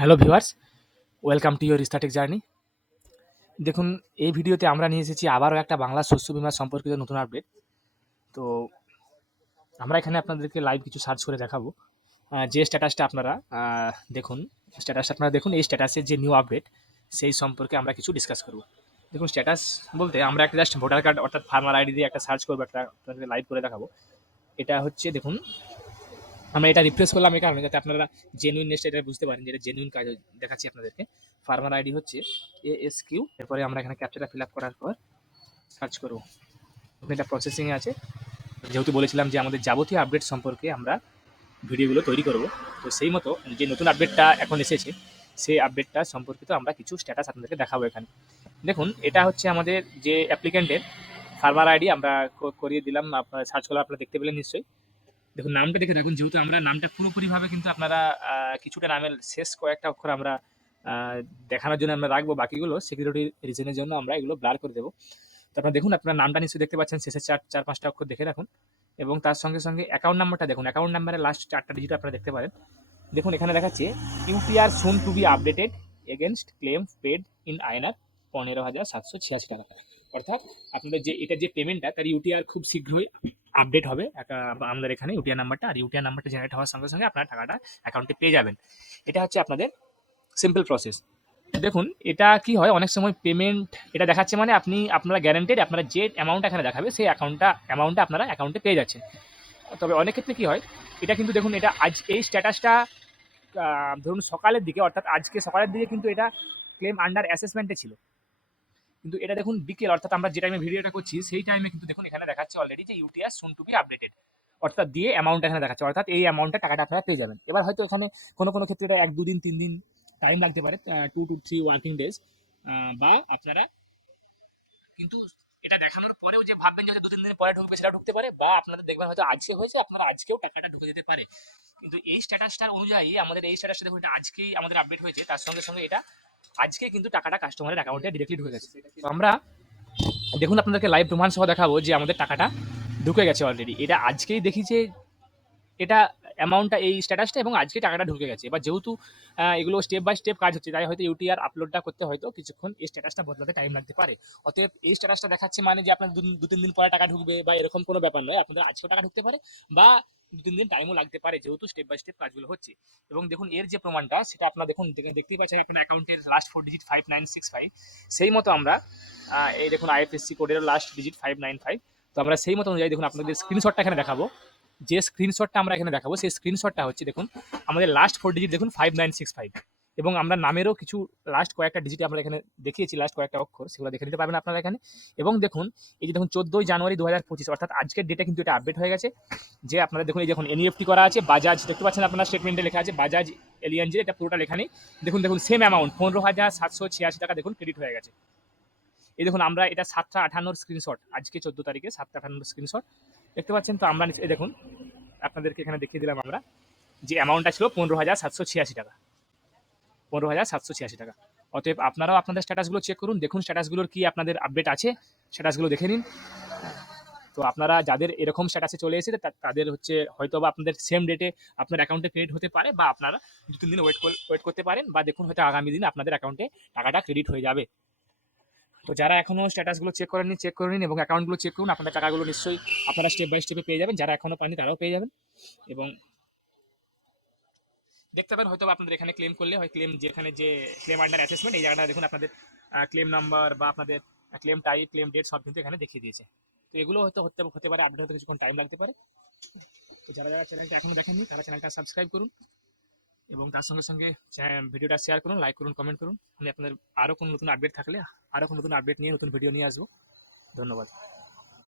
Hello viewers, welcome to your static journey. দেখুন, এই ভিডিওতে আমরা নিয়ে এসেছি আবারও একটা বাংলা শস্য বিমা সম্পর্কিত নতুন আপডেট। তো আমরা এখানে আপনাদেরকে লাইভ কিছু সার্চ করে দেখাবো। যে স্ট্যাটাসটা আপনারা দেখুন স্ট্যাটাসটা আপনারা দেখুন, এই স্ট্যাটাসের যে নিউ আপডেট সেই সম্পর্কে আমরা কিছু ডিসকাস করব। দেখুন স্ট্যাটাস বলতে আমরা একটা জাস্ট ভোটার কার্ড অর্থাৎ ফার্মার আইডি দিয়ে একটা সার্চ করব, একটা আপনাদেরকে লাইভ করে দেখাবো। এটা হচ্ছে, দেখুন আমরা এটা রিপ্লেস করলাম এই কারণে যাতে আপনারা জেনুইননেস এটা বুঝতে পারেন যে এটা জেনুইন কাজ দেখাচ্ছি আপনাদেরকে। ফার্মার আইডি হচ্ছে এ এস কিউ এরপরে আমরা এখানে ক্যাপচারটা ফিল আপ করার পর সার্চ করব। এটা প্রসেসিংয়ে আছে। যেহেতু বলেছিলাম যে আমাদের যাবতীয় আপডেট সম্পর্কে আমরা ভিডিওগুলো তৈরি করব, তো সেই মতো যে নতুন আপডেটটা এখন এসেছে, সেই আপডেটটা সম্পর্কিত আমরা কিছু স্ট্যাটাস আপনাদেরকে দেখাবো এখানে। দেখুন, এটা হচ্ছে আমাদের যে অ্যাপ্লিকেন্টের ফার্মার আইডি আমরা করিয়ে দিলাম সার্চ করলে আপনারা দেখতে পেলেন নিশ্চয়ই। দেখুন, নামটা দেখে দেখুন, যেহেতু আমরা নামটা পুরোপুরিভাবে কিন্তু আপনারা কিছুটা নামের শেষ কয়েকটা অক্ষর আমরা দেখানোর জন্য আমরা রাখব, বাকিগুলো সিকিউরিটি রিজনের জন্য আমরা এগুলো ব্লার করে দেবো। তো আপনারা দেখুন, আপনার নামটা নিশ্চয়ই দেখতে পাচ্ছেন শেষের চার চার, পাঁচটা অক্ষর দেখে রাখুন। এবং তার সঙ্গে সঙ্গে অ্যাকাউন্ট নাম্বারটা দেখুন অ্যাকাউন্ট নাম্বারের লাস্ট চারটা ডিজিট আপনারা দেখতে পারেন। দেখুন, এখানে দেখাচ্ছে UTR soon to be updated against claim paid in আয়নার পনেরো হাজার সাতশো ছিয়াশি টাকা। অর্থাৎ আপনাদের যে, এটা যে পেমেন্টটা তার ইউটিআর খুব শীঘ্রই আপডেট হবে। আমাদের এখানে ইউটিআর নাম্বারটা, আর ইউটিআর নাম্বারটা জেনারেট হওয়ার সঙ্গে সঙ্গে আপনার টাকাটা অ্যাকাউন্টে পেয়ে যাবেন। এটা হচ্ছে আপনাদের সিম্পল প্রসেস দেখুন, এটা কি হয়? অনেক সময় পেমেন্ট এটা দেখাচ্ছে মানে আপনি, আপনারা গ্যারান্টেড আপনারা যে অ্যামাউন্ট এখানে দেখাবে, সেই অ্যাকাউন্টটা অ্যামাউন্টটা আপনারা অ্যাকাউন্টে পেয়ে যাচ্ছেন। তবে অনেক ক্ষেত্রে কি হয়? এটা কিন্তু দেখুন, এটা আজ এই স্ট্যাটাসটা ধরুন সকালের দিকে, অর্থাৎ আজকে সকালের দিকে কিন্তু এটা ক্লেম আন্ডার অ্যাসেসমেন্টে ছিল। কিন্তু এটা দেখুন বিকেল, অর্থাৎ আমরা যে টাইমে ভিডিওটা করছি, সেই টাইমে কিন্তু দেখুন এখানে দেখাচ্ছে অলরেডি যে UTR soon to be updated অর্থাৎ দিয়ে অ্যামাউন্ট এখানে দেখাচ্ছে, অর্থাৎ এই অ্যামাউন্টটা টাকাটা আপনারা পেয়ে যাবেন। এবার হয়তো এখানে কোনো কোনো ক্ষেত্রে এটা এক দুদিন তিন দিন টাইম লাগতে পারে two two three working days বা আপনারা কিন্তু এটা দেখানোর পরেও যে ভাববেন যে দু, তিন দিনের পরে ঢুকবে, সেটা ঢুকতে পারে, বা আপনাদের দেখবেন হয়তো আজকে হয়েছে, আপনারা আজকেও টাকাটা ঢুকে যেতে পারে। কিন্তু এই স্ট্যাটাসটার অনুযায়ী আমাদের এই স্ট্যাটাসটা দেখুন, এটা আজকেই আমাদের আপডেট হয়েছে, তার সঙ্গে সঙ্গে এটা আজকে কিন্তু টাকাটা কাস্টমারের অ্যাকাউন্টে ডিরেক্টলি ঢুকে গেছে। তো আমরা দেখুন আপনাদেরকে লাইভ প্রমাণ সহ দেখাবো যে আমাদের টাকাটা ঢুকে গেছে অলরেডি এটা আজকেই দেখি যে এটা অ্যামাউন্টটা এই স্ট্যাটাসটা এবং আজকে টাকাটা ঢুকে গেছে। এবার যেহেতু এগুলো স্টেপ বাই স্টেপ কাজ হচ্ছে, তাই হয়তো ইউটিআর আপলোডটা করতে হয়তো কিছুক্ষণ এই স্ট্যাটাসটা বদলাতে টাইম লাগতে পারে। অতএব এই স্ট্যাটাসটা দেখাচ্ছে মানে যে আপনার দু- তিন দিন পরে টাকা ঢুকবে বা এরকম কোনো ব্যাপার নয়, আপনাদের আজকেও টাকা ঢুকতে পারে বা দু, তিন দিন টাইমও লাগতে পারে যেহেতু স্টেপ বাই স্টেপ কাজগুলো হচ্ছে। এবং দেখুন, এর যে প্রমাণটা, সেটা আপনার দেখুন, দেখে- দেখতেই পাচ্ছেন আপনার অ্যাকাউন্টের last four digit five nine six five সেই মতো আমরা এই দেখুন আইএফএসসি কোডের last digit five nine five তো আমরা সেই মতো অনুযায়ী দেখুন, আপনাদের স্ক্রিনশটটা এখানে দেখাবো। যে স্ক্রিনশটটা আমরা এখানে দেখাবো, সেই স্ক্রিনশটটা হচ্ছে, দেখুন, আমাদের লাস্ট ফোর ডিজিট দেখুন ফাইভ নাইন সিক্স ফাইভ এবং আমরা নামেরও কিছু লাস্ট কয়েকটা ডিজিট আমরা এখানে দেখিয়েছি লাস্ট কয়েকটা অক্ষর, সেগুলো দেখে নিতে পারবেন আপনারা এখানে। এবং দেখুন, এই যে দেখুন, চোদ্দোই জানুয়ারি দু হাজার পঁচিশ, অর্থাৎ আজকের ডেটে কিন্তু এটা আপডেট হয়ে গেছে। যে আপনারা দেখুন, এই দেখুন এনইএফটি করা আছে বাজাজ দেখতে পাচ্ছেন আপনার স্টেটমেন্টে লেখা আছে বাজাজ এলিয়ান যে এটা পুরোটা লেখা নেই। দেখুন দেখুন সেম অ্যামাউন্ট পনেরো হাজার সাতশো ছিয়াশি টাকা, দেখুন ক্রেডিট হয়ে গেছে। এই দেখুন, আমরা এটা সাতটা আঠান্নর স্ক্রিনশট আজকে চোদ্দ তারিখে সাতটা আঠান্নর স্ক্রিনশট দেখতে পাচ্ছেন তো আমরা এই দেখুন, আপনাদেরকে এখানে দেখিয়ে দিলাম আমরা যে অ্যামাউন্টটা ছিল পনেরো হাজার সাতশো ছিয়াশি টাকা। পনেরো হাজার সাতশো ছিয়াশি টাকা। অতএব আপনারাও আপনাদের স্ট্যাটাসগুলো চেক করুন, দেখুন স্ট্যাটাসগুলোর কি আপনাদের আপডেট আছে স্ট্যাটাসগুলো দেখে নিন। তো আপনারা যাদের এরকম স্ট্যাটাসে চলে এসেছে তাদের হচ্ছে হয়তো বা আপনাদের সেম ডেটে আপনার অ্যাকাউন্টে ক্রেডিট হতে পারে বা আপনারা দু তিন দিন ওয়েট ওয়েট করতে পারেন বা দেখুন হয়তো আগামী দিন আপনাদের অ্যাকাউন্টে টাকাটা ক্রেডিট হয়ে যাবে। তো যারা এখনও স্ট্যাটাসগুলো চেক করেননি চেক করে নিন এবং অ্যাকাউন্টগুলো চেক করুন। আপনাদের টাকাগুলো নিশ্চয়ই আপনারা স্টেপ বাই স্টেপে পেয়ে যাবেন। যারা এখনও পাননি, তারাও পেয়ে যাবেন। এবং দেখতে পাবেন হয়তো আপনাদের এখানে ক্লেম করলে, হয় ক্লেম যেখানে যে ক্লেম আন্ডার অ্যাসেসমেন্ট এই জায়গাটা দেখুন, আপনাদের ক্লেম নাম্বার বা আপনাদের ক্লেম টাইপ ক্লেম ডেট সব কিন্তু এখানে দেখিয়ে দিয়েছে। তো এগুলো হয়তো হতে হতে পারে আপডেট হতে কিছুক্ষণ টাইম লাগতে পারে। তো যারা যারা চ্যানেলটা এখনও দেখেননি, তারা চ্যানেলটা সাবস্ক্রাইব করুন এবং তার সঙ্গে সঙ্গে ভিডিওটা শেয়ার করুন লাইক করুন কমেন্ট করুন। আমি আপনাদের আরও কোনো নতুন আপডেট থাকলে আরও নতুন আপডেট নিয়ে নতুন ভিডিও নিয়ে আসব। ধন্যবাদ।